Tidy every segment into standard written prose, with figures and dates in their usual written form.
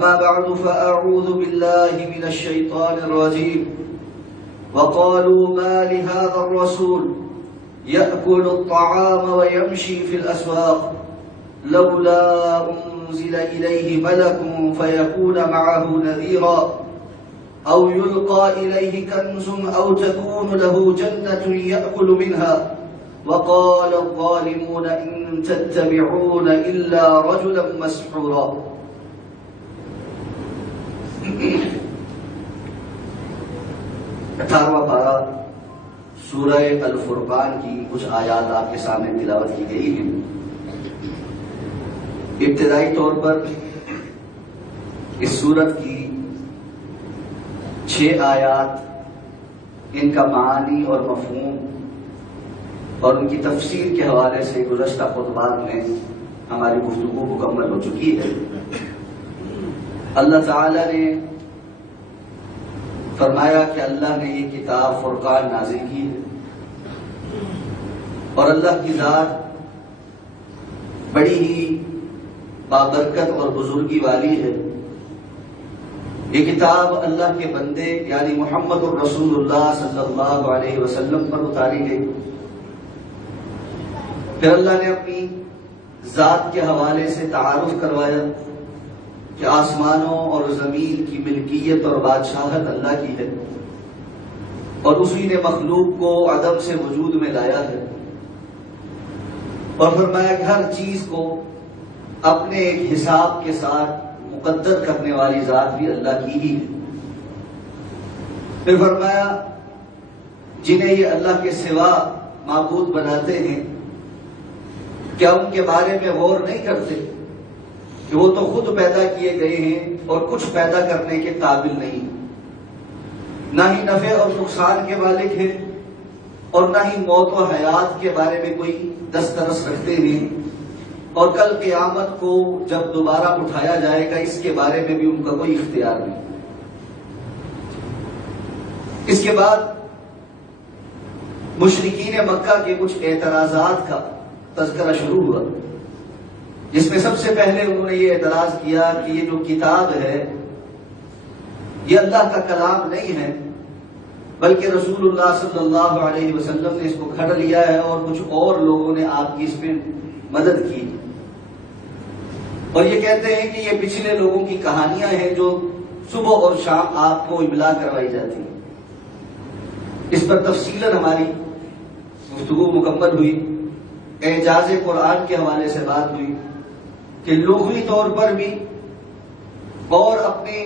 أما بعد فأعوذ بالله من الشيطان الرجيم وقالوا ما لهذا الرسول يأكل الطعام ويمشي في الأسواق لولا أنزل إليه ملك فيكون معه نذيرا أو يلقى إليه كنز أو تكون له جنة يأكل منها وقال الظالمون إن تتبعون إلا رجلا مسحورا. 18واں پارہ سورہ الفرقان کی کچھ آیات آپ کے سامنے تلاوت کی گئی ہیں. ابتدائی طور پر اس سورت کی 6 آیات، ان کا معانی اور مفہوم اور ان کی تفسیر کے حوالے سے گزشتہ خطبات میں ہماری گفتگو مکمل ہو چکی ہے. اللہ تعالی نے فرمایا کہ اللہ نے یہ کتاب فرقان نازل کی ہے اور اللہ کی ذات بڑی ہی بابرکت اور بزرگی والی ہے. یہ کتاب اللہ کے بندے یعنی محمد الرسول اللہ صلی اللہ علیہ وسلم پر اتاری گئی. پھر اللہ نے اپنی ذات کے حوالے سے تعارف کروایا کہ آسمانوں اور زمین کی ملکیت اور بادشاہت اللہ کی ہے اور اسی نے مخلوق کو عدم سے وجود میں لایا ہے، اور فرمایا کہ ہر چیز کو اپنے ایک حساب کے ساتھ مقدر کرنے والی ذات بھی اللہ کی ہی ہے. پھر فرمایا جنہیں یہ اللہ کے سوا معبود بناتے ہیں کیا ان کے بارے میں غور نہیں کرتے کہ وہ تو خود پیدا کیے گئے ہیں اور کچھ پیدا کرنے کے قابل نہیں، نہ ہی نفع اور نقصان کے مالک ہیں اور نہ ہی موت و حیات کے بارے میں کوئی دسترس رکھتے ہیں، اور کل قیامت کو جب دوبارہ اٹھایا جائے گا اس کے بارے میں بھی ان کا کوئی اختیار نہیں. اس کے بعد مشرکین مکہ کے کچھ اعتراضات کا تذکرہ شروع ہوا، جس میں سب سے پہلے انہوں نے یہ اعتراض کیا کہ یہ جو کتاب ہے یہ اللہ کا کلام نہیں ہے بلکہ رسول اللہ صلی اللہ علیہ وسلم نے اس کو گھڑ لیا ہے اور کچھ اور لوگوں نے آپ کی اس میں مدد کی، اور یہ کہتے ہیں کہ یہ پچھلے لوگوں کی کہانیاں ہیں جو صبح اور شام آپ کو املا کروائی جاتی ہیں. اس پر تفصیلاً ہماری گفتگو مکمل ہوئی. اعجاز قرآن کے حوالے سے بات ہوئی کہ لغوی طور پر بھی اور اپنے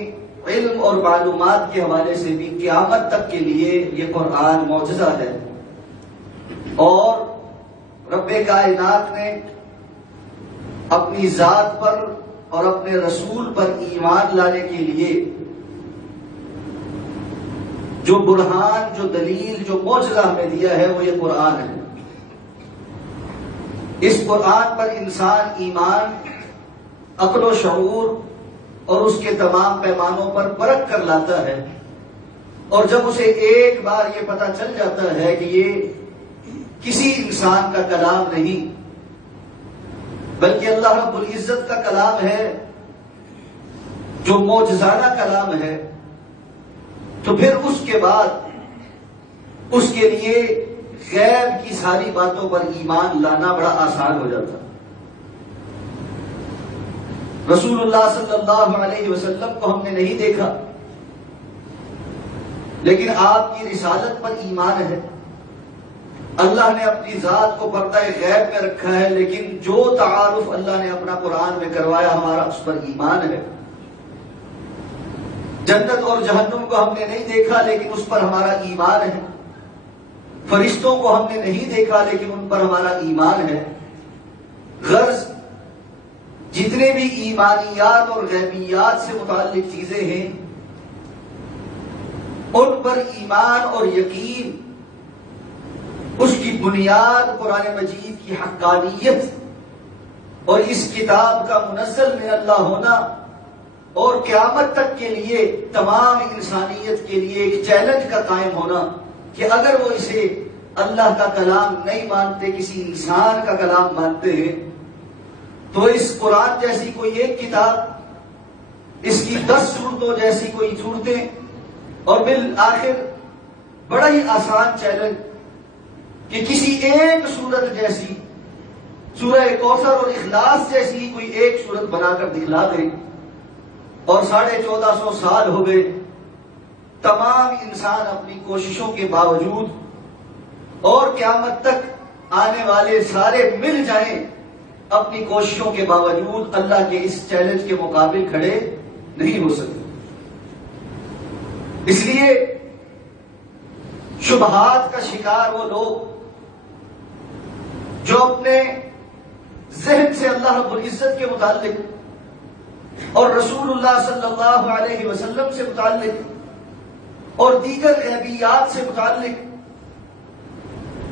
علم اور معلومات کے حوالے سے بھی قیامت تک کے لیے یہ قرآن معجزہ ہے، اور رب کائنات نے اپنی ذات پر اور اپنے رسول پر ایمان لانے کے لیے جو برہان، جو دلیل، جو معجزہ ہمیں دیا ہے وہ یہ قرآن ہے. اس قرآن پر انسان ایمان، عقل و شعور اور اس کے تمام پیمانوں پر پرکھ کر لاتا ہے، اور جب اسے ایک بار یہ پتہ چل جاتا ہے کہ یہ کسی انسان کا کلام نہیں بلکہ اللہ رب العزت کا کلام ہے جو معجزانہ کلام ہے، تو پھر اس کے بعد اس کے لیے غیب کی ساری باتوں پر ایمان لانا بڑا آسان ہو جاتا. رسول اللہ صلی اللہ علیہ وسلم کو ہم نے نہیں دیکھا لیکن آپ کی رسالت پر ایمان ہے. اللہ نے اپنی ذات کو پردہ غیب میں رکھا ہے لیکن جو تعارف اللہ نے اپنا قرآن میں کروایا ہمارا اس پر ایمان ہے. جنت اور جہنم کو ہم نے نہیں دیکھا لیکن اس پر ہمارا ایمان ہے. فرشتوں کو ہم نے نہیں دیکھا لیکن ان پر ہمارا ایمان ہے. غرض جتنے بھی ایمانیات اور غیبیات سے متعلق چیزیں ہیں ان پر ایمان اور یقین، اس کی بنیاد قرآن مجید کی حقانیت اور اس کتاب کا منزل من اللہ ہونا، اور قیامت تک کے لیے تمام انسانیت کے لیے ایک چیلنج کا قائم ہونا کہ اگر وہ اسے اللہ کا کلام نہیں مانتے، کسی انسان کا کلام مانتے ہیں، تو اس قرآن جیسی کوئی ایک کتاب اس کی 10 صورتوں جیسی کوئی صورتیں، اور بالآخر بڑا ہی آسان چیلنج کہ کسی ایک صورت جیسی، سورہ کوثر اور اخلاص جیسی کوئی ایک صورت بنا کر دکھلا دے، اور 1450 سال ہو گئے، تمام انسان اپنی کوششوں کے باوجود اور قیامت تک آنے والے سارے مل جائیں اپنی کوششوں کے باوجود اللہ کے اس چیلنج کے مقابل کھڑے نہیں ہو سکتے۔ اس لیے شبہات کا شکار وہ لوگ جو اپنے ذہن سے اللہ رب العزت کے متعلق اور رسول اللہ صلی اللہ علیہ وسلم سے متعلق اور دیگر غیبیات سے متعلق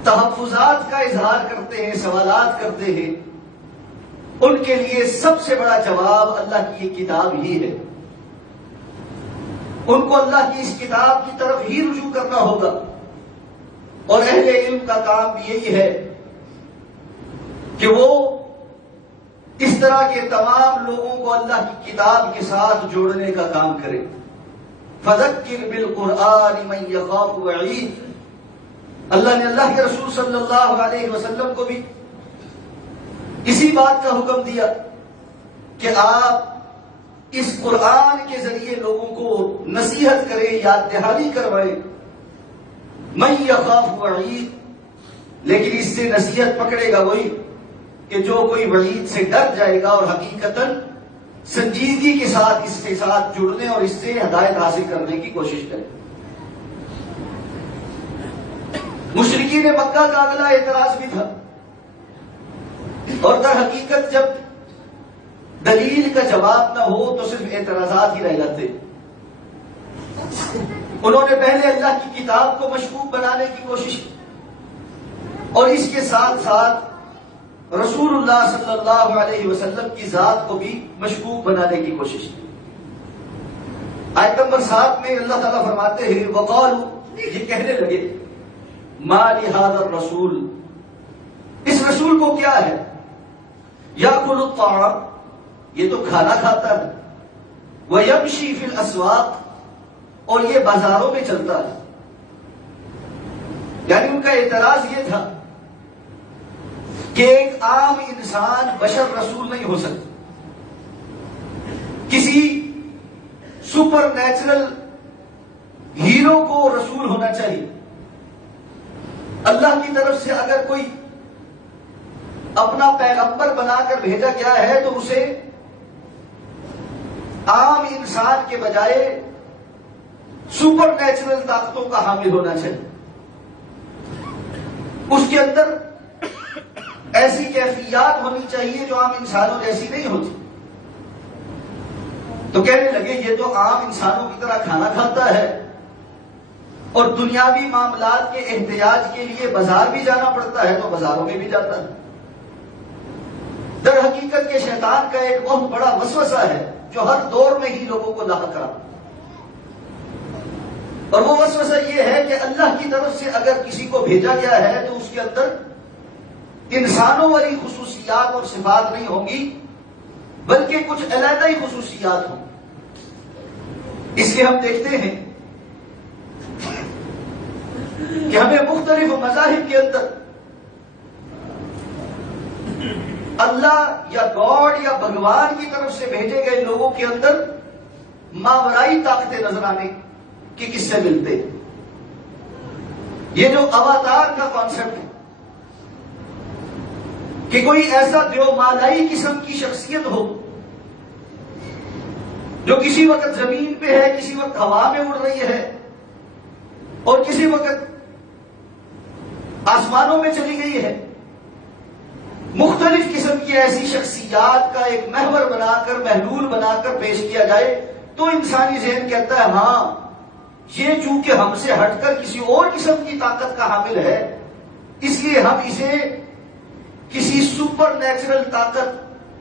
تحفظات کا اظہار کرتے ہیں، سوالات کرتے ہیں، ان کے لیے سب سے بڑا جواب اللہ کی یہ کتاب ہی ہے۔ ان کو اللہ کی اس کتاب کی طرف ہی رجوع کرنا ہوگا، اور اہل علم کا کام بھی یہی ہے کہ وہ اس طرح کے تمام لوگوں کو اللہ کی کتاب کے ساتھ جوڑنے کا کام کرے۔ فذکر بالقرآن من یخاف وعید، اللہ نے اللہ کے رسول صلی اللہ علیہ وسلم کو بھی اسی بات کا حکم دیا کہ آپ اس قرآن کے ذریعے لوگوں کو نصیحت کریں، یاد دہانی کروائیں۔ من یخاف وعید، لیکن اس سے نصیحت پکڑے گا وہی کہ جو کوئی وعید سے ڈر جائے گا اور حقیقتاً سنجیدگی کے ساتھ اس کے ساتھ جڑنے اور اس سے ہدایت حاصل کرنے کی کوشش کرے۔ مشرکین مکہ کا اگلا اعتراض بھی تھا، اور در حقیقت جب دلیل کا جواب نہ ہو تو صرف اعتراضات ہی رہ جاتے۔ انہوں نے پہلے اللہ کی کتاب کو مشکوک بنانے کی کوشش کی، اور اس کے ساتھ ساتھ رسول اللہ صلی اللہ علیہ وسلم کی ذات کو بھی مشکوک بنانے کی کوشش کی۔ آیت نمبر 7 میں اللہ تعالیٰ فرماتے ہیں وقالوا، یہ کہنے لگے ما لہذا الرسول، اس رسول کو کیا ہے، یاکل الطعام، یہ تو کھانا کھاتا ہے، ویمشی فی الاسواق، اور یہ بازاروں میں چلتا ہے۔ یعنی ان کا اعتراض یہ تھا کہ ایک عام انسان بشر رسول نہیں ہو سکتا، کسی سپر نیچرل ہیرو کو رسول ہونا چاہیے۔ اللہ کی طرف سے اگر کوئی اپنا پیغمبر بنا کر بھیجا گیا ہے تو اسے عام انسان کے بجائے سپر نیچرل طاقتوں کا حامل ہونا چاہیے، اس کے اندر ایسی کیفیات ہونی چاہیے جو عام انسانوں جیسی نہیں ہوتی۔ تو کہنے لگے یہ تو عام انسانوں کی طرح کھانا کھاتا ہے اور دنیاوی معاملات کے احتیاج کے لیے بازار بھی جانا پڑتا ہے تو بازاروں میں بھی جاتا ہے۔ در حقیقت کے شیطان کا ایک بہت بڑا وسوسہ ہے جو ہر دور میں ہی لوگوں کو لاحق کرا، اور وہ وسوسہ یہ ہے کہ اللہ کی طرف سے اگر کسی کو بھیجا گیا ہے تو اس کے اندر انسانوں والی خصوصیات اور صفات نہیں ہوں گی، بلکہ کچھ علیحدہ ہی خصوصیات ہوں۔ اس لیے ہم دیکھتے ہیں کہ ہمیں مختلف مذاہب کے اندر اللہ یا گاڈ یا بھگوان کی طرف سے بھیجے گئے لوگوں کے اندر ماورائی طاقتیں نظر آنے کی کس سے ملتے۔ یہ جو اواتار کا کانسیپٹ ہے کہ کوئی ایسا دیومالائی قسم کی شخصیت ہو جو کسی وقت زمین پہ ہے، کسی وقت ہوا میں اڑ رہی ہے اور کسی وقت آسمانوں میں چلی گئی ہے، مختلف قسم کی ایسی شخصیات کا ایک محور بنا کر، محلول بنا کر پیش کیا جائے تو انسانی ذہن کہتا ہے ہاں یہ چونکہ ہم سے ہٹ کر کسی اور قسم کی طاقت کا حامل ہے، اس لیے ہم اسے کسی سپر نیچرل طاقت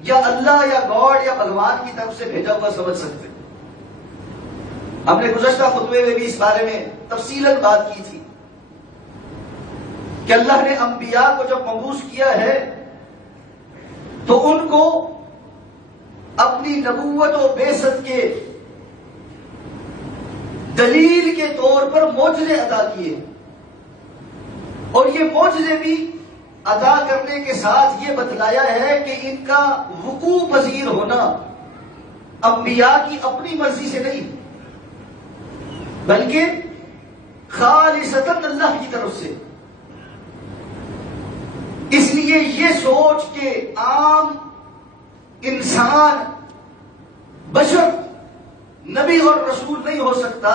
یا اللہ یا گاڈ یا بھگوان کی طرف سے بھیجا ہوا سمجھ سکتے۔ ہم نے گزشتہ خطبے میں بھی اس بارے میں تفصیلاً بات کی تھی کہ اللہ نے انبیاء کو جب مبعوث کیا ہے تو ان کو اپنی نبوت و بعثت کے دلیل کے طور پر معجزے عطا کیے، اور یہ معجزے بھی عطا کرنے کے ساتھ یہ بتلایا ہے کہ ان کا وقوع پذیر ہونا انبیاء کی اپنی مرضی سے نہیں بلکہ خالصتاً اللہ کی طرف سے۔ اس لیے یہ سوچ کہ عام انسان بشر نبی اور رسول نہیں ہو سکتا،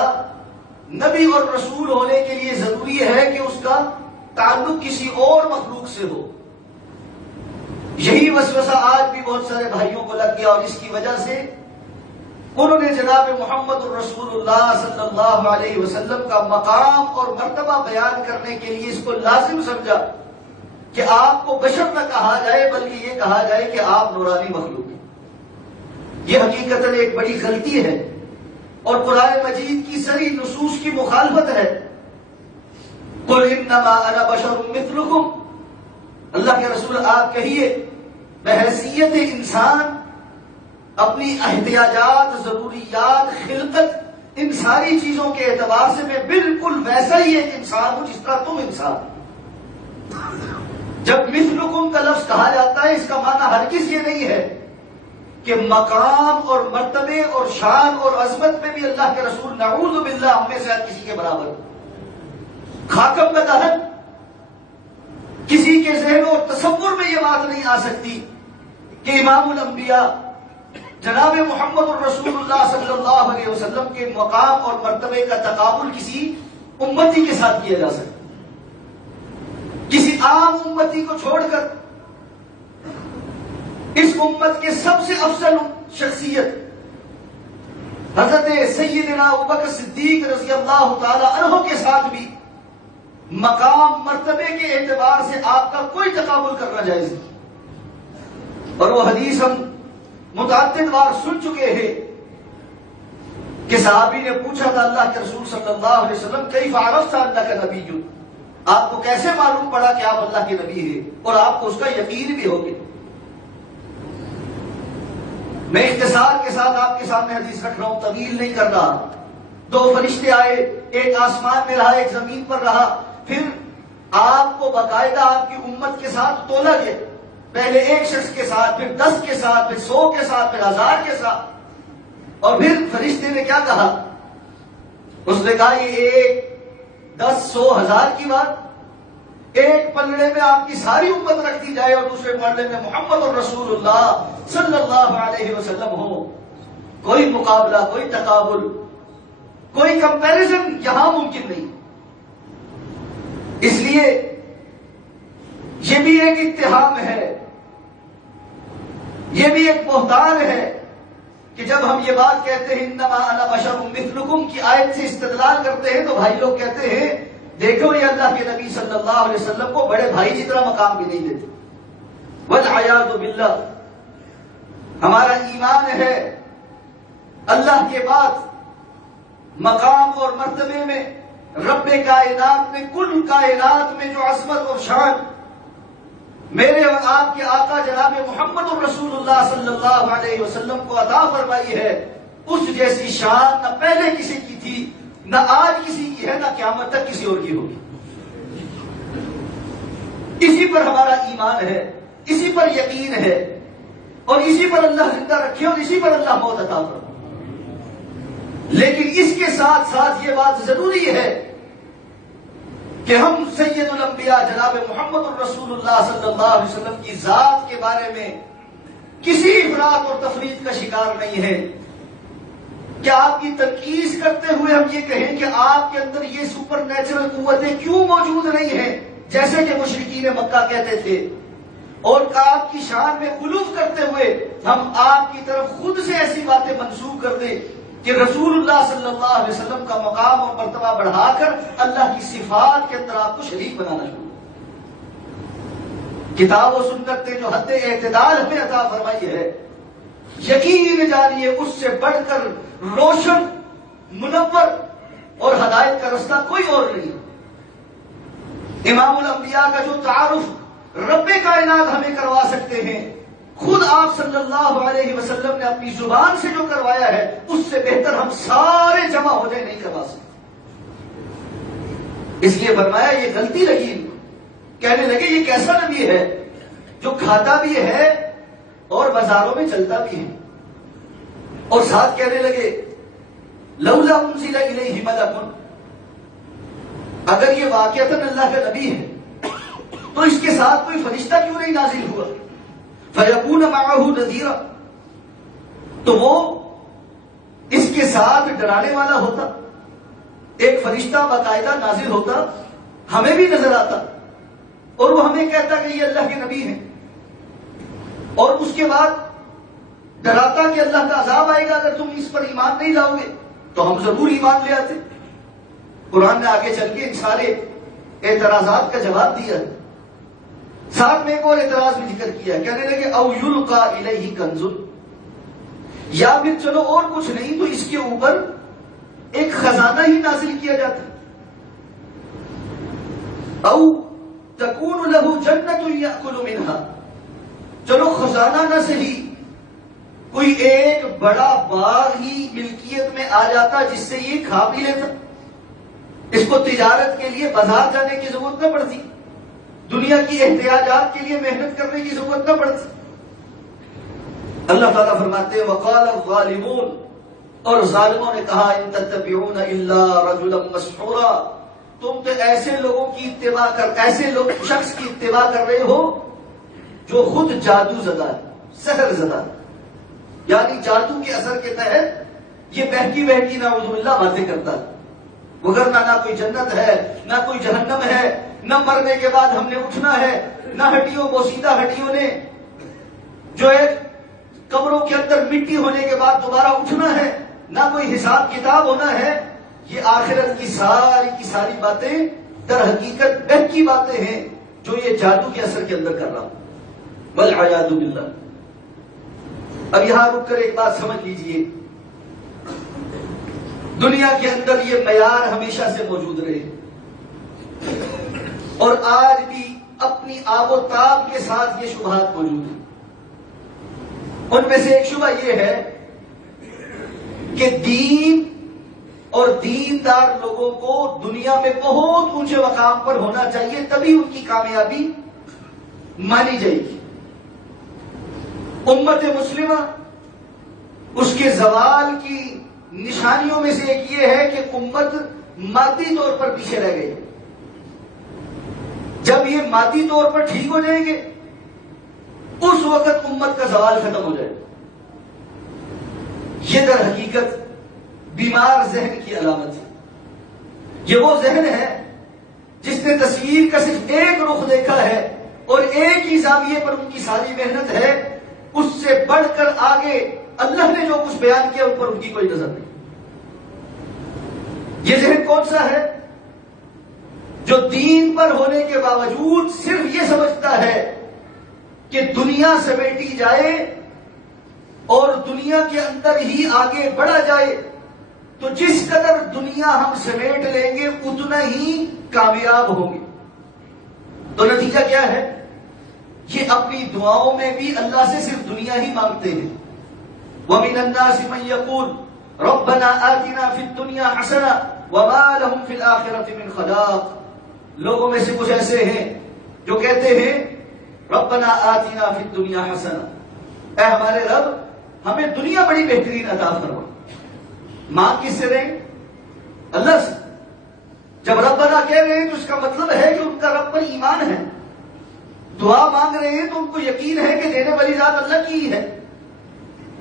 نبی اور رسول ہونے کے لیے ضروری ہے کہ اس کا تعلق کسی اور مخلوق سے ہو۔ یہی وسوسہ آج بھی بہت سارے بھائیوں کو لگ گیا، اور اس کی وجہ سے انہوں نے جناب محمد الرسول اللہ صلی اللہ علیہ وسلم کا مقام اور مرتبہ بیان کرنے کے لیے اس کو لازم سمجھا کہ آپ کو بشر نہ کہا جائے بلکہ یہ کہا جائے کہ آپ نورانی مخلوق ہیں۔ یہ حقیقتاً ایک بڑی غلطی ہے اور قرآن مجید کی سری نصوص کی مخالفت ہے۔ قل انما انا بشر مثلکم، اللہ کے رسول آپ کہیے بحیثیت انسان اپنی احتیاجات، ضروریات، خلقت، ان ساری چیزوں کے اعتبار سے میں بالکل ویسا ہی ایک انسان ہوں جس طرح تم انسان۔ جب مثلکم کا لفظ کہا جاتا ہے اس کا معنی ہرگز یہ نہیں ہے کہ مقام اور مرتبے اور شان اور عظمت میں بھی اللہ کے رسول نعوذ باللہ ہم میں سے ہر کسی کے برابر۔ خاکم کا دہن کسی کے ذہن اور تصور میں یہ بات نہیں آ سکتی کہ امام الانبیاء جناب محمد الرسول اللہ صلی اللہ علیہ وسلم کے مقام اور مرتبے کا تقابل کسی امتی کے ساتھ کیا جا سکتا، کسی عام امتی کو چھوڑ کر اس امت کے سب سے افضل شخصیت حضرت سیدنا ابوبکر صدیق رضی اللہ تعالی عنہ کے ساتھ بھی مقام مرتبے کے اعتبار سے آپ کا کوئی تقابل کرنا جائز نہیں۔ اور وہ حدیث ہم متعدد بار سن چکے ہیں کہ صحابی نے پوچھا تھا اللہ کے رسول صلی اللہ علیہ وسلم کیف عرفت انک نبی، آپ کو کیسے معلوم پڑا کہ آپ اللہ کے نبی ہیں اور آپ کو اس کا یقین بھی ہو گیا۔ میں اختصار کے ساتھ آپ کے سامنے حدیث رکھ رہا ہوں، طویل نہیں کر رہا۔ دو فرشتے آئے، ایک آسمان میں رہا ایک زمین پر رہا، پھر آپ کو باقاعدہ آپ کی امت کے ساتھ تولا گیا، پہلے ایک شخص کے ساتھ، پھر 10 کے ساتھ، پھر 100 کے ساتھ، پھر 1000 کے ساتھ۔ اور پھر فرشتے نے کیا کہا؟ اس نے کہا یہ 1، 10، 100، 1000 کی بات ایک پلڑے میں آپ کی ساری امت رکھ دی جائے اور دوسرے پلڑے میں محمد الرسول اللہ صلی اللہ علیہ وسلم ہو، کوئی مقابلہ، کوئی تقابل، کوئی کمپیریزن یہاں ممکن نہیں۔ اس لیے یہ بھی ایک اتہام ہے، یہ بھی ایک بہتان ہے کہ جب ہم یہ بات کہتے ہیں انما انا بشر مثلکم کی آیت سے استدلال کرتے ہیں تو بھائی لوگ کہتے ہیں دیکھو یہ اللہ کے نبی صلی اللہ علیہ وسلم کو بڑے بھائی کی طرح مقام بھی نہیں دیتے۔ والعیاذ باللہ، ہمارا ایمان ہے اللہ کے بعد مقام اور مرتبے میں رب کائنات میں، کل کائنات میں جو عظمت اور شان میرے اور آپ کے آقا جناب محمد الرسول اللہ صلی اللہ علیہ وسلم کو عطا فرمائی ہے، اس جیسی شان نہ پہلے کسی کی تھی، نہ آج کسی کی ہے، نہ قیامت تک کسی اور کی ہوگی۔ اسی پر ہمارا ایمان ہے، اسی پر یقین ہے، اور اسی پر اللہ زندہ رکھے اور اسی پر اللہ موت عطا فرمائے۔ لیکن اس کے ساتھ ساتھ یہ بات ضروری ہے کہ ہم سید الانبیاء جناب محمد الرسول اللہ صلی اللہ علیہ وسلم کی ذات کے بارے میں کسی افراط اور تفریط کا شکار نہیں ہے کہ آپ کی تنقید کرتے ہوئے ہم یہ کہیں کہ آپ کے اندر یہ سپر نیچرل قوتیں کیوں موجود نہیں ہیں جیسے کہ مشرکین مکہ کہتے تھے، اور آپ کی شان میں غلوف کرتے ہوئے ہم آپ کی طرف خود سے ایسی باتیں منسوخ کر دیں کہ رسول اللہ صلی اللہ علیہ وسلم کا مقام اور مرتبہ بڑھا کر اللہ کی صفات کے اندر آپ کو شریک بنانا شروع۔ کتاب و سنت نے جو حد اعتدال ہمیں عطا فرمائی ہے، یقین جانیے اس سے بڑھ کر روشن، منور اور ہدایت کا رستہ کوئی اور نہیں۔ امام الانبیاء کا جو تعارف رب کائنات ہمیں کروا سکتے ہیں خود آپ صلی اللہ علیہ وسلم نے اپنی زبان سے جو کروایا ہے اس سے بہتر ہم سارے جمع ہو جائیں نہیں کروا سکتے. اس لیے فرمایا یہ غلطی لگی ان کو. کہنے لگے یہ کیسا نبی ہے جو کھاتا بھی ہے اور بازاروں میں چلتا بھی ہے. اور ساتھ کہنے لگے لولا انزل الیہ ملک، اگر یہ واقعتاً اللہ کا نبی ہے تو اس کے ساتھ کوئی فرشتہ کیوں نہیں نازل ہوا؟ فیکون معہ نذیرا، تو وہ اس کے ساتھ ڈرانے والا ہوتا، ایک فرشتہ باقاعدہ نازل ہوتا، ہمیں بھی نظر آتا اور وہ ہمیں کہتا کہ یہ اللہ کے نبی ہیں، اور اس کے بعد ڈراتا کہ اللہ کا عذاب آئے گا اگر تم اس پر ایمان نہیں لاؤ گے. تو ہم ضرور ایمان لے آتے. قرآن نے آگے چل کے ان سارے اعتراضات کا جواب دیا. ساتھ میں ایک اور اعتراض بھی ذکر کیا، کہنے لگے او یلقا الیہ کنز، یا پھر چلو اور کچھ نہیں تو اس کے اوپر ایک خزانہ ہی نازل کیا جاتا، او تکون لہ جنت یأکل منہا، چلو خزانہ نہ صحیح کوئی ایک بڑا باغ ہی ملکیت میں آ جاتا جس سے یہ کھا پی لیتا، اس کو تجارت کے لیے بازار جانے کی ضرورت نہ پڑتی، دنیا کی احتیاجات کے لیے محنت کرنے کی ضرورت نہ پڑتی. اللہ تعالیٰ فرماتے ہیں وقال الظالمون، اور ظالموں نے کہا ان تتبعون الا رجلا مسحورا، تم تو ایسے لوگوں کی اتباع ایسے شخص کی اتباع کر رہے ہو جو خود جادو زدہ ہے، سحر زدہ ہے، یعنی جادو کے اثر کے تحت یہ بہکی بہکی نعوذ باللہ باتیں کرتا ہے، وگرنہ نہ کوئی جنت ہے نہ کوئی جہنم ہے، نہ مرنے کے بعد ہم نے اٹھنا ہے، نہ ہڈیوں بوسیدہ ہڈیوں نے جو ہے قبروں کے اندر مٹی ہونے کے بعد دوبارہ اٹھنا ہے، نہ کوئی حساب کتاب ہونا ہے. یہ آخرت کی ساری باتیں در حقیقت بہکی باتیں ہیں جو یہ جادو کے اثر کے اندر کر رہا ہوں. والعیاذ باللہ. اب یہاں رک کر ایک بات سمجھ لیجئے، دنیا کے اندر یہ معیار ہمیشہ سے موجود رہے اور آج بھی اپنی آب و تاب کے ساتھ یہ شبہات موجود ہیں. ان میں سے ایک شبہ یہ ہے کہ دین اور دیندار لوگوں کو دنیا میں بہت اونچے مقام پر ہونا چاہیے، تبھی ان کی کامیابی مانی جائے گی. امت مسلمہ اس کے زوال کی نشانیوں میں سے ایک یہ ہے کہ امت مادی طور پر پیچھے رہ گئی. جب یہ مادی طور پر ٹھیک ہو جائیں گے اس وقت امت کا زوال ختم ہو جائے. یہ در حقیقت بیمار ذہن کی علامت ہے. یہ وہ ذہن ہے جس نے تصویر کا صرف ایک رخ دیکھا ہے اور ایک ہی زاویے پر ان کی ساری محنت ہے، اس سے بڑھ کر آگے اللہ نے جو کچھ بیان کیا ان پر ان کی کوئی نظر نہیں. یہ ذہن کون سا ہے؟ جو دین پر ہونے کے باوجود صرف یہ سمجھتا ہے کہ دنیا سمیٹی جائے اور دنیا کے اندر ہی آگے بڑھا جائے، تو جس قدر دنیا ہم سمیٹ لیں گے اتنا ہی کامیاب ہوں گے. تو نتیجہ کیا ہے؟ یہ اپنی دعاؤں میں بھی اللہ سے صرف دنیا ہی مانگتے ہیں. وَمِنَ النَّاسِ مَن يَقُولُ رَبَّنَا آتِنَا فِي الدُّنْيَا حَسَنَةً وَمَا لَهُمْ فِي الْآخِرَةِ مِنْ خَلَاقٍ. لوگوں میں سے کچھ ایسے ہیں جو کہتے ہیں ربنا آتنا فی الدنیا حسنہ، اے ہمارے رب ہمیں دنیا بڑی بہترین عطا فرما. مانگ کس سے رہے؟ اللہ سے. جب ربنا کہہ رہے ہیں تو اس کا مطلب ہے کہ ان کا رب پر ایمان ہے. دعا مانگ رہے ہیں تو ان کو یقین ہے کہ دینے والی ذات اللہ کی ہی ہے.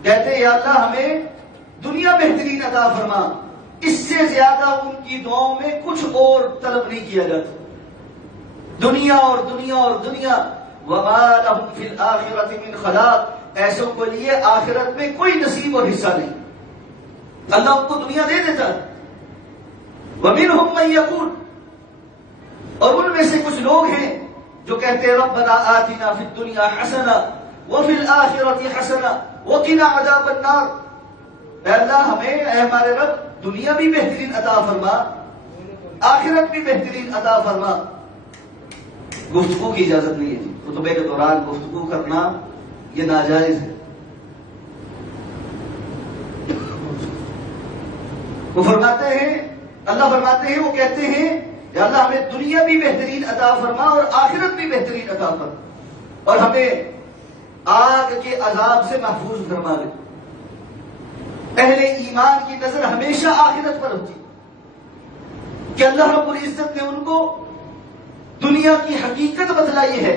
کہتے ہیں یا اللہ ہمیں دنیا بہترین عطا فرما، اس سے زیادہ ان کی دعاؤں میں کچھ اور طلب نہیں کیا جاتا. دنیا اور دنیا اور دنیا. وما لهم فی الآخرۃ من خلاق، ایسوں کو لیے آخرت میں کوئی نصیب اور حصہ نہیں. اللہ ان کو دنیا دے دیتا ہے. ومنهم من یقول، اور ان میں سے کچھ لوگ ہیں جو کہتے ہیں ربنا آتنا فی الدنیا حسنہ وفی الآخرۃ حسنہ وقنا عذاب النار. اے اللہ ہمیں، اے ہمارے رب دنیا بھی بہترین عطا فرما، آخرت بھی بہترین عطا فرما. گفتگو کی اجازت نہیں ہے جی. خطبے کے دوران گفتگو کرنا یہ ناجائز ہے. وہ فرماتے ہیں، اللہ فرماتے ہیں، وہ کہتے ہیں یا اللہ ہمیں دنیا بھی بہترین عطا فرما اور آخرت بھی بہترین عطا فرما، اور ہمیں آگ کے عذاب سے محفوظ فرما دے. اہل ایمان کی نظر ہمیشہ آخرت پر ہوتی کہ اللہ رب العزت نے ان کو دنیا کی حقیقت بتلائی ہے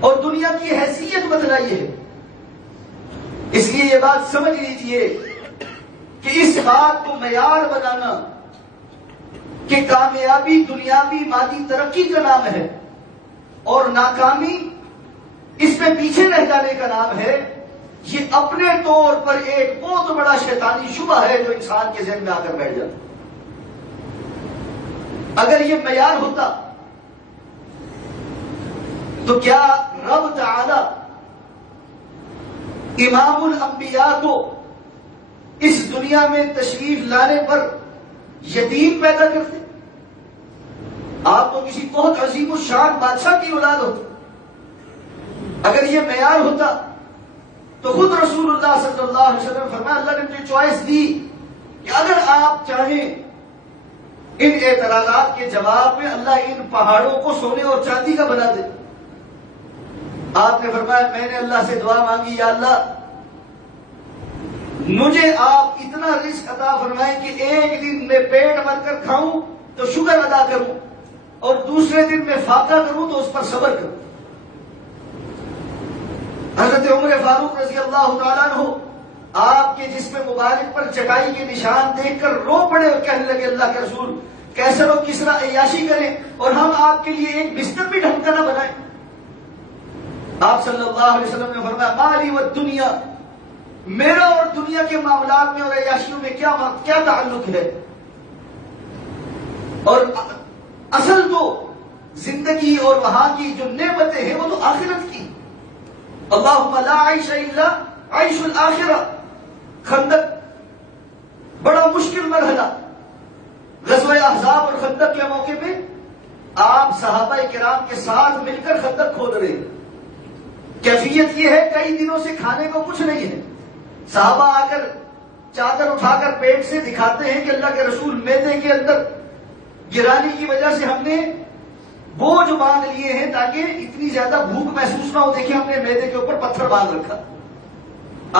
اور دنیا کی حیثیت بتلائی ہے. اس لیے یہ بات سمجھ لیجئے کہ اس بات کو معیار بنانا کہ کامیابی دنیاوی مادی ترقی کا نام ہے اور ناکامی اس میں پیچھے رہ جانے کا نام ہے، یہ اپنے طور پر ایک بہت بڑا شیطانی شبہ ہے جو انسان کے ذہن میں آ کر بیٹھ جاتا. اگر یہ معیار ہوتا تو کیا رب تعالی امام الانبیاء کو اس دنیا میں تشریف لانے پر یتیم پیدا کرتے؟ آپ تو کسی بہت عظیم الشان بادشاہ کی اولاد ہوتی. اگر یہ معیار ہوتا تو خود رسول اللہ صلی اللہ علیہ وسلم فرمایا، اللہ نے مجھے چوائس دی کہ اگر آپ چاہیں ان اعتراضات کے جواب میں اللہ ان پہاڑوں کو سونے اور چاندی کا بنا دے. آپ نے فرمایا میں نے اللہ سے دعا مانگی، یا اللہ مجھے آپ اتنا رزق عطا فرمائیں کہ ایک دن میں پیٹ بھر کر کھاؤں تو شکر ادا کروں اور دوسرے دن میں فاقہ کروں تو اس پر صبر کروں. حضرت عمر فاروق رضی اللہ تعالیٰ عنہ آپ کے جسم مبارک پر چٹائی کے نشان دیکھ کر رو پڑے اور کہنے لگے، اللہ کے رسول کیسر و کسرا عیاشی کریں اور ہم آپ کے لیے ایک بستر بھی ڈھنگ کا نہ بنائیں. آپ صلی اللہ علیہ وسلم نے فرمایا، مالی و دنیا، میرا اور دنیا کے معاملات میں اور عیاشیوں میں کیا تعلق ہے؟ اور اصل تو زندگی اور وہاں کی جو نعمتیں ہیں وہ تو آخرت کی. اللہم لا عیش الا عیش الآخرہ. خندق بڑا مشکل مرحلہ، غزوہ احزاب اور خندق کے موقع پہ آپ صحابہ کرام کے ساتھ مل کر خندق کھود رہے ہیں. کیفیت یہ ہے کئی دنوں سے کھانے کو کچھ نہیں ہے. صحابہ آ کر چادر اٹھا کر پیٹ سے دکھاتے ہیں کہ اللہ کے رسول معدے کے اندر گرانی کی وجہ سے ہم نے بوجھ باندھ لیے ہیں تاکہ اتنی زیادہ بھوک محسوس نہ ہو. دیکھیں ہم نے معدے کے اوپر پتھر باندھ رکھا.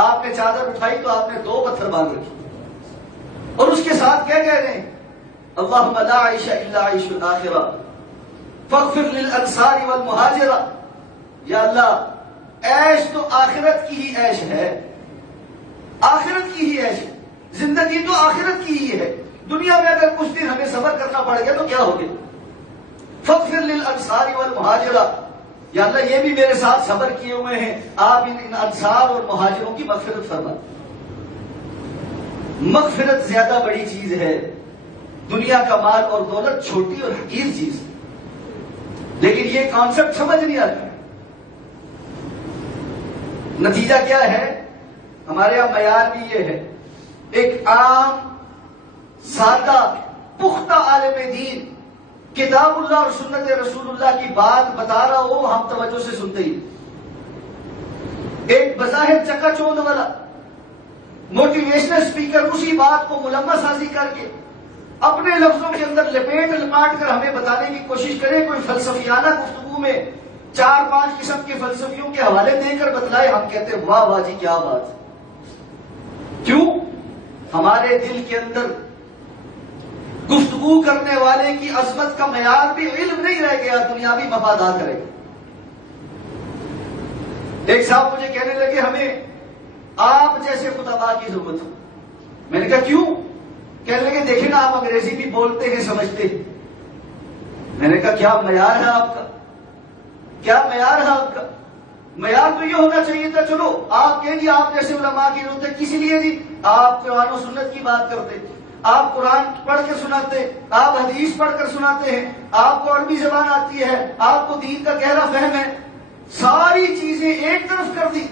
آپ نے چادر اٹھائی تو آپ نے 2 پتھر باندھ رکھے اور اس کے ساتھ کیا کہہ رہے ہیں، اللہم لا عیش الا عیش الآخرہ فاغفر للانصار والمہاجرہ. یا اللہ عیش تو آخرت کی ہی عیش ہے، آخرت کی ہی عیش ہے، زندگی تو آخرت کی ہی ہے. دنیا میں اگر کچھ دن ہمیں صبر کرنا پڑ گیا تو کیا ہو گیا؟ فاغفر للانصار والمہاجرہ. یا اللہ یہ بھی میرے ساتھ صبر کیے ہوئے ہیں، آپ ان انصار اور مہاجروں کی مغفرت فرما. مغفرت زیادہ بڑی چیز ہے، دنیا کا مال اور دولت چھوٹی اور حقیر چیز ہے. لیکن یہ کانسیپٹ سمجھ نہیں آتا. نتیجہ کیا ہے؟ ہمارے یہاں معیار بھی یہ ہے، ایک عام سادہ پختہ عالم دین کتاب اللہ اور سنت رسول اللہ کی بات بتا رہا ہو، ہم توجہ سے سنتے ہی. ایک بظاہر چکا چوند والا موٹیویشنل اسپیکر اسی بات کو ملمہ سازی کر کے اپنے لفظوں کے اندر لپاٹ کر ہمیں بتانے کی کوشش کرے. کوئی فلسفیانہ گفتگو میں 4-5 قسم کے فلسفیوں کے حوالے دے کر بتلائے، ہم کہتے ہیں واہ واہ جی کیا بات. کیوں؟ ہمارے دل کے اندر گفتگو کرنے والے کی عظمت کا معیار بھی علم نہیں رہ گیا، دنیاوی مفادات رہ گئے. ایک صاحب مجھے کہنے لگے ہمیں آپ جیسے خطباء کی ضرورت ہو. میں نے کہا کیوں؟ کہنے لگے دیکھیں نا آپ انگریزی بھی بولتے ہیں سمجھتے ہیں. میں نے کہا کیا معیار ہے آپ کا؟ کیا معیار ہے آپ کا؟ معیار تو یہ ہونا چاہیے تھا، چلو آپ کہیں گے آپ جیسے علماء کی ضرورت ہے، کسی لیے نہیں. آپ قرآن و سنت کی بات کرتے، آپ قرآن پڑھ کے سناتے، آپ حدیث پڑھ کر سناتے ہیں، آپ کو عربی زبان آتی ہے، آپ کو دین کا گہرا فہم ہے. ساری چیزیں ایک طرف کر دی.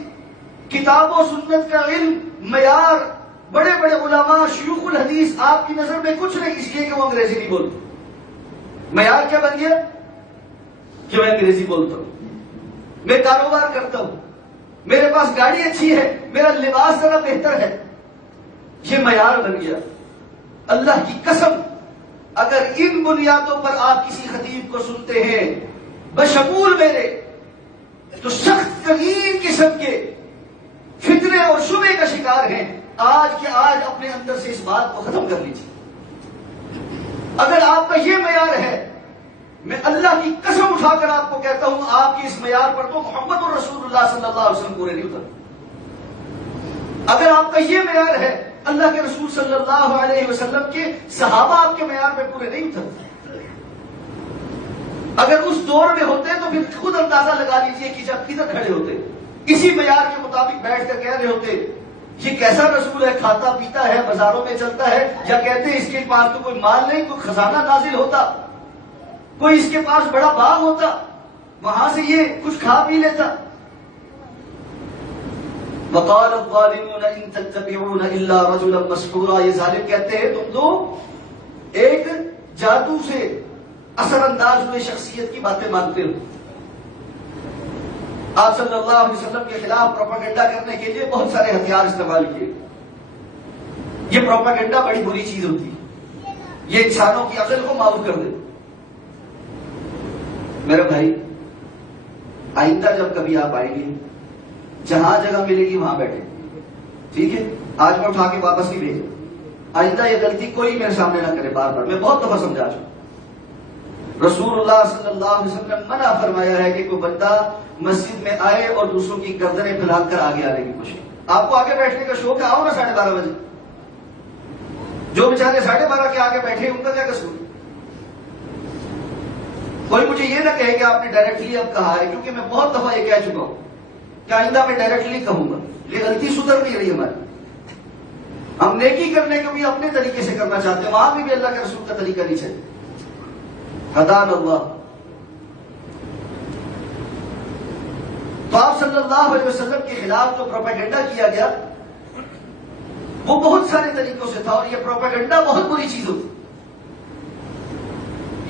کتاب و سنت کا علم، معیار، بڑے بڑے علماء، شیوخ الحدیث آپ کی نظر میں کچھ نہیں، اس لیے کہ وہ انگریزی نہیں بولتے. معیار کیا بن گیا کہ میں انگریزی بولتا ہوں، میں کاروبار کرتا ہوں، میرے پاس گاڑی اچھی ہے، میرا لباس ذرا بہتر ہے، یہ معیار بن گیا۔ اللہ کی قسم اگر ان بنیادوں پر آپ کسی خطیب کو سنتے ہیں بشمول میرے، تو سخت ترین قسم کے فتنے اور شبہ کا شکار ہیں۔ آج کے آج اپنے اندر سے اس بات کو ختم کر لیجیے۔ اگر آپ کا یہ معیار ہے، میں اللہ کی قسم اٹھا کر آپ کو کہتا ہوں، آپ کے اس معیار پر تو محمد رسول اللہ صلی اللہ علیہ وسلم پورے نہیں اترتے۔ اگر آپ کا یہ معیار ہے، اللہ کے رسول صلی اللہ علیہ وسلم کے صحابہ آپ کے معیار پہ پورے نہیں اترتے۔ اگر اس دور میں ہوتے تو پھر خود اندازہ لگا لیجئے کہ جب کدھر کھڑے ہوتے، اسی معیار کے مطابق بیٹھ کر کہہ رہے ہوتے یہ کیسا رسول ہے، کھاتا پیتا ہے، بازاروں میں چلتا ہے، یا کہتے اس کے پاس تو کوئی مال نہیں، کوئی خزانہ نازل ہوتا، کوئی اس کے پاس بڑا باغ ہوتا، وہاں سے یہ کچھ کھا پی لیتا۔ وقال الظالمون ان تتبعون الا رجلا مسحورا، یہ ظالم کہتے ہیں تم تو ایک جادو سے اثر انداز ہوئے شخصیت کی باتیں مانتے ہو۔ آپ صلی اللہ علیہ وسلم کے خلاف پروپیگنڈا کرنے کے لیے بہت سارے ہتھیار استعمال کیے۔ یہ پروپیگنڈا بڑی بری چیز ہوتی ہے، یہ انسانوں کی عقل کو معاف کر دے۔ میرے بھائی، آئندہ جب کبھی آپ آئیں گے، جہاں جگہ ملے گی وہاں بیٹھے، ٹھیک ہے؟ آج میں اٹھا کے واپس نہیں بھیجا، آئندہ یہ غلطی کوئی میرے سامنے نہ کرے بار بار، میں بہت دفعہ سمجھا چکا۔ رسول اللہ صلی اللہ علیہ وسلم نے منع فرمایا ہے کہ کوئی بندہ مسجد میں آئے اور دوسروں کی گردنیں پھیلا کر آگے آنے کی کوشش۔ آپ کو آگے بیٹھنے کا شوق ہے، آؤ نا 12:30 بجے۔ جو بیچارے 12:30 کے آگے بیٹھے ان کا کیا قصور؟ کوئی مجھے یہ نہ کہے کہ آپ نے ڈائریکٹلی اب کہا ہے، کیونکہ میں بہت دفعہ یہ کہہ چکا ہوں کہ آئندہ میں ڈائریکٹلی کہوں گا، یہ غلطی سدھر نہیں رہی ہماری۔ ہم نیکی کرنے کو بھی اپنے طریقے سے کرنا چاہتے ہیں، وہاں بھی اللہ کے رسول کا طریقہ نہیں چاہیے۔ ہدانا اللہ۔ تو آپ صلی اللہ علیہ وسلم کے خلاف جو پروپیگنڈا کیا گیا وہ بہت سارے طریقوں سے تھا، اور یہ پروپیگنڈا بہت بری چیز ہوتی،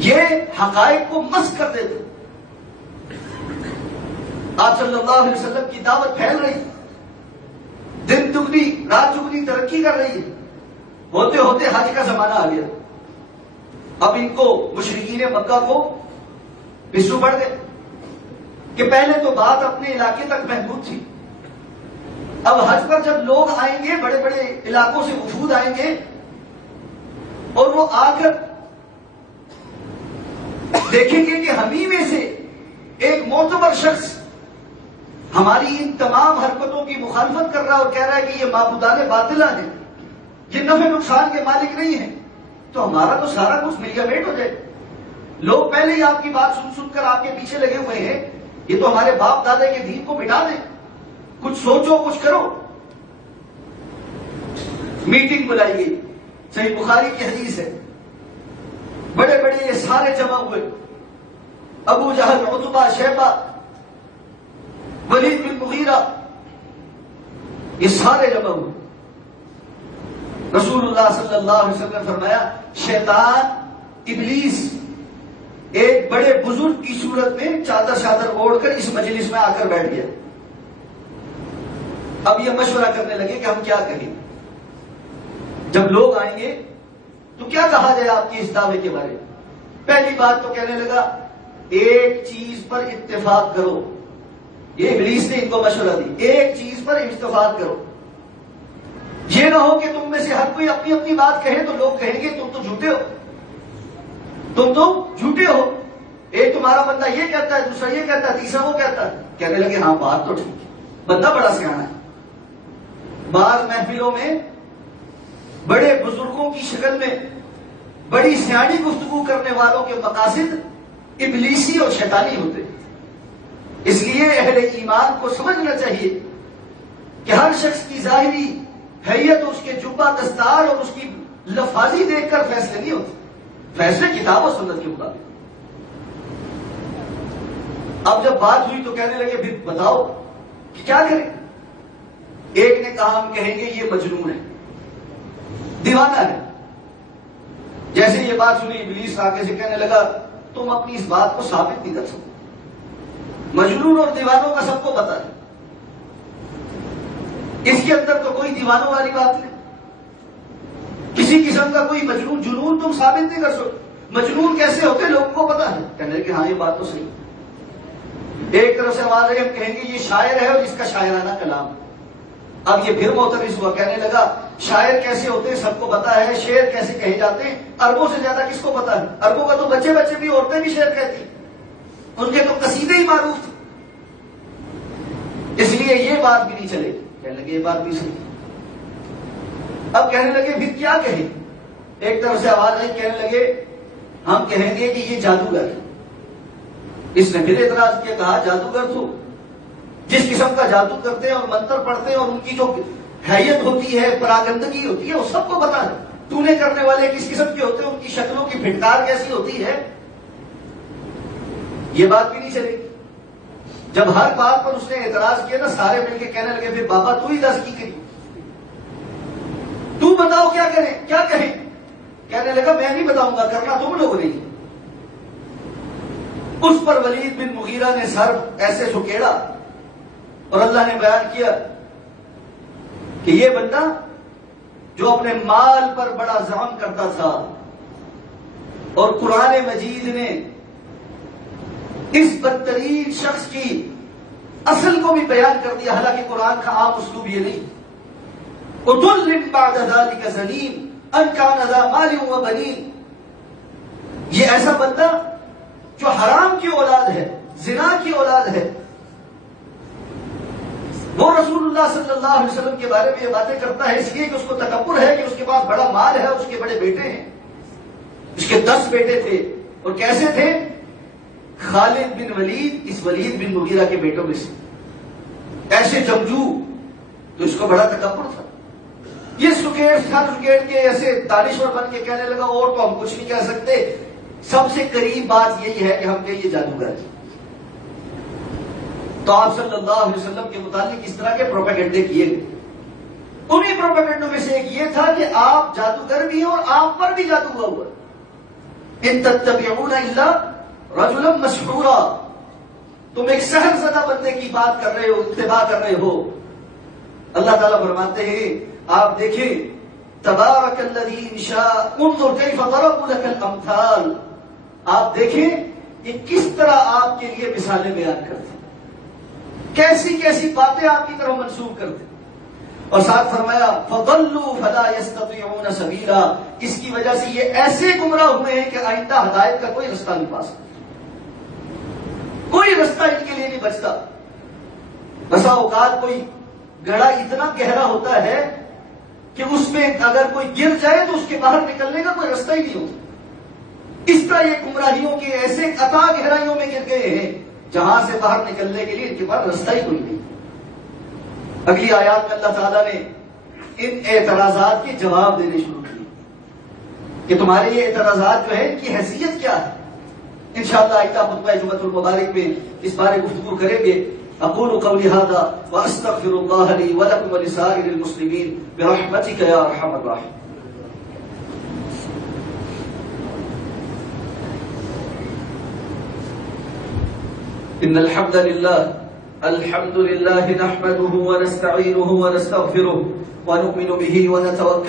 یہ حقائق کو مسخ کر دیتے۔ آپ صلی اللہ علیہ وسلم کی دعوت پھیل رہی، دن دگنی رات چگنی ترقی کر رہی ہے، ہوتے ہوتے حج کا زمانہ آ گیا۔ اب ان کو مشرکین مکہ کو پسو پڑ گئے کہ پہلے تو بات اپنے علاقے تک محدود تھی، اب حج پر جب لوگ آئیں گے، بڑے بڑے علاقوں سے وفود آئیں گے، اور وہ آ کر دیکھیں گے کہ ہمیں میں سے ایک معتبر شخص ہماری ان تمام حرکتوں کی مخالفت کر رہا ہے اور کہہ رہا ہے کہ یہ معبودان باطلہ ہیں، یہ نفع نقصان کے مالک نہیں ہیں، تو ہمارا تو سارا کچھ ملیا میٹ ہو جائے۔ لوگ پہلے ہی آپ کی بات سن سن کر آپ کے پیچھے لگے ہوئے ہیں، یہ تو ہمارے باپ دادا کے دین کو مٹا دیں، کچھ سوچو، کچھ کرو۔ میٹنگ بلائی گئی، صحیح بخاری کی حدیث ہے، بڑے بڑے یہ سارے جمع ہوئے، ابو جہل، عتبہ، شیبہ، ولید بن مغیرہ، یہ سارے جمع ہوئے۔ رسول اللہ صلی اللہ علیہ وسلم نے فرمایا شیطان ابلیس ایک بڑے بزرگ کی صورت میں چادر اوڑھ کر اس مجلس میں آ کر بیٹھ گیا۔ اب یہ مشورہ کرنے لگے کہ ہم کیا کہیں، جب لوگ آئیں گے تو کیا کہا جائے آپ کی اس دعوے کے بارے میں۔ پہلی بات تو کہنے لگا ایک چیز پر اتفاق کرو، یہ ابلیس نے ان کو مشورہ دی، ایک چیز پر اتفاق کرو، یہ نہ ہو کہ تم میں سے ہر کوئی اپنی اپنی بات کہے تو لوگ کہیں گے تم تو جھوٹے ہو، تم تو جھوٹے ہو، ایک تمہارا بندہ یہ کہتا ہے، دوسرا یہ کہتا ہے، تیسرا وہ کہتا ہے۔ کہنے لگے ہاں بات تو ٹھیک ہے، بندہ بڑا سیانا ہے۔ بعض محفلوں میں بڑے بزرگوں کی شکل میں بڑی سیانی گفتگو کرنے والوں کے مقاصد ابلیسی اور شیطانی ہوتے، اس لیے اہل ایمان کو سمجھنا چاہیے کہ ہر شخص کی ظاہری حیت، اس کے جبہ دستار اور اس کی لفاظی دیکھ کر فیصلے نہیں ہوتے، فیصلے کتاب و سنت کے مطابق۔ اب جب بات ہوئی تو کہنے لگے پھر بتاؤ کہ کیا کریں۔ ایک نے کہا ہم کہیں گے یہ مجنون ہے، دیوانہ ہے۔ جیسے یہ بات سنی ابلیس آگے سے کہنے لگا تم اپنی اس بات کو ثابت نہیں کر سکتے، مجنون اور دیوانوں کا سب کو پتا ہے، اس کے اندر تو کوئی دیوانوں والی بات نہیں، کسی قسم کا کوئی مجنون جنون تم ثابت نہیں کر سکتے۔ مجنون کیسے ہوتے لوگوں کو پتا ہے، کہنے لگے ہاں یہ بات تو صحیح۔ ایک طرف سے آواز ہم کہیں گے یہ شاعر ہے اور اس کا شاعرانہ کلام۔ اب یہ پھر معترض ہوا، کہنے لگا شاعر کیسے ہوتے ہیں سب کو پتا ہے، شعر کیسے کہے جاتے ہیں اربوں سے زیادہ کس کو پتا ہے؟ اربوں کا تو بچے بچے بھی، عورتیں بھی شعر کہتی، ان کے تو قصیدے ہی معروف تھے، اس لیے یہ بات بھی نہیں چلے۔ کہنے لگے یہ بات بھی صحیح۔ اب کہنے لگے پھر کیا کہیں؟ ایک طرف سے آواز آئی، کہنے لگے ہم کہیں گے کہ یہ جادوگر ہے۔ اس نے پھر اعتراض کیا، کہا جادوگر تو جس قسم کا جادو کرتے ہیں اور منتر پڑھتے ہیں اور ان کی جو حیت ہوتی ہے، پراگندگی ہوتی ہے، وہ سب کو پتا ہے۔ تو نے کرنے والے کس قسم کے ہوتے ہیں، ان کی شکلوں کی پھٹکار کیسی ہوتی ہے، یہ بات بھی نہیں چلے گی۔ جب ہر بات پر اس نے اعتراض کیا نا، سارے مل کے کہنے لگے پھر بابا تو ہی دس کی کری، تو بتاؤ کیا کریں، کیا کہیں؟ کہنے لگا میں نہیں بتاؤں گا، کرنا تم لوگ نہیں۔ اس پر ولید بن مغیرہ نے سر ایسے جھکیڑا اور اللہ نے بیان کیا کہ یہ بندہ جو اپنے مال پر بڑا زعم کرتا تھا، اور قرآن مجید نے اس بدترین شخص کی اصل کو بھی بیان کر دیا، حالانکہ قرآن کا عام اسلوب یہ نہیں۔ عُتُلٍّ بَعْدَ ذَلِكَ زَنِيمٍ أَن كَانَ ذَا مَالٍ وَبَنِينَ، یہ ایسا بندہ جو حرام کی اولاد ہے، زنا کی اولاد ہے، وہ رسول اللہ صلی اللہ علیہ وسلم کے بارے میں یہ باتیں کرتا ہے اس لیے کہ اس کو تکبر ہے کہ اس کے پاس بڑا مال ہے، اس کے بڑے بیٹے ہیں، اس کے 10 بیٹے تھے، اور کیسے تھے؟ خالد بن ولید اس ولید بن مغیرہ کے بیٹوں میں سے، ایسے جمجو، تو اس کو بڑا تکبر تھا۔ یہ سکیڑ کے ایسے دانشور بن کے کہنے لگا اور تو ہم کچھ نہیں کہہ سکتے، سب سے قریب بات یہی ہے کہ ہم کہیں یہ جادوگر ہے۔ تو آپ صلی اللہ علیہ وسلم کے متعلق اس طرح کے پروپیگنڈے کیے گئے۔ انہی پروپیگنڈوں میں سے ایک یہ تھا کہ آپ جادوگر بھی ہیں اور آپ پر بھی جادو ہوا۔ ان تتبعون الا رجلا مسحورا، تم ایک سحر زدہ بندے کی بات کر رہے ہو، اتباع کر رہے ہو۔ اللہ تعالیٰ فرماتے ہیں آپ دیکھیں، تبارک الذی ان شاء انظر کیف ضربوا لك الامثال، آپ دیکھیں یہ کس طرح آپ کے لیے مثالیں بیان کرتے ہیں، کیسی کیسی باتیں آپ کی طرف منسوب کرتے ہیں۔ اور ساتھ فرمایا فضلوا فلا يستطيعون سبیلا، اس کی وجہ سے یہ ایسے گمراہ ہوئے ہیں کہ آئندہ ہدایت کا کوئی رستہ نہیں پا سکتے، کوئی رستہ ان کے لیے نہیں بچتا۔ بسا اوقات کوئی گڑھا اتنا گہرا ہوتا ہے کہ اس میں اگر کوئی گر جائے تو اس کے باہر نکلنے کا کوئی رستہ ہی نہیں ہوتا۔ اس طرح یہ گمراہیوں کے ایسے عطا گہرائیوں میں گر گئے ہیں جہاں سے باہر نکلنے کے لیے ان کے پاس رستہ ہی کوئی نہیں۔ اگلی آیات میں اللہ تعالیٰ نے ان اعتراضات کے جواب دینے شروع کیے کہ تمہارے یہ اعتراضات جو ہے ان کی حیثیت کیا ہے۔ انشاءاللہ آئندہ خطبہ جمعۃ المبارک میں اس بارے گفتگو کریں گے۔ اقول قولی هذا واستغفر الله لي ولكم ولسائر المسلمين برحمتك يا ارحم الراحمين۔ ان الحمد لله نحمده ونستعينه ونستغفره ونؤمن به ونتوكل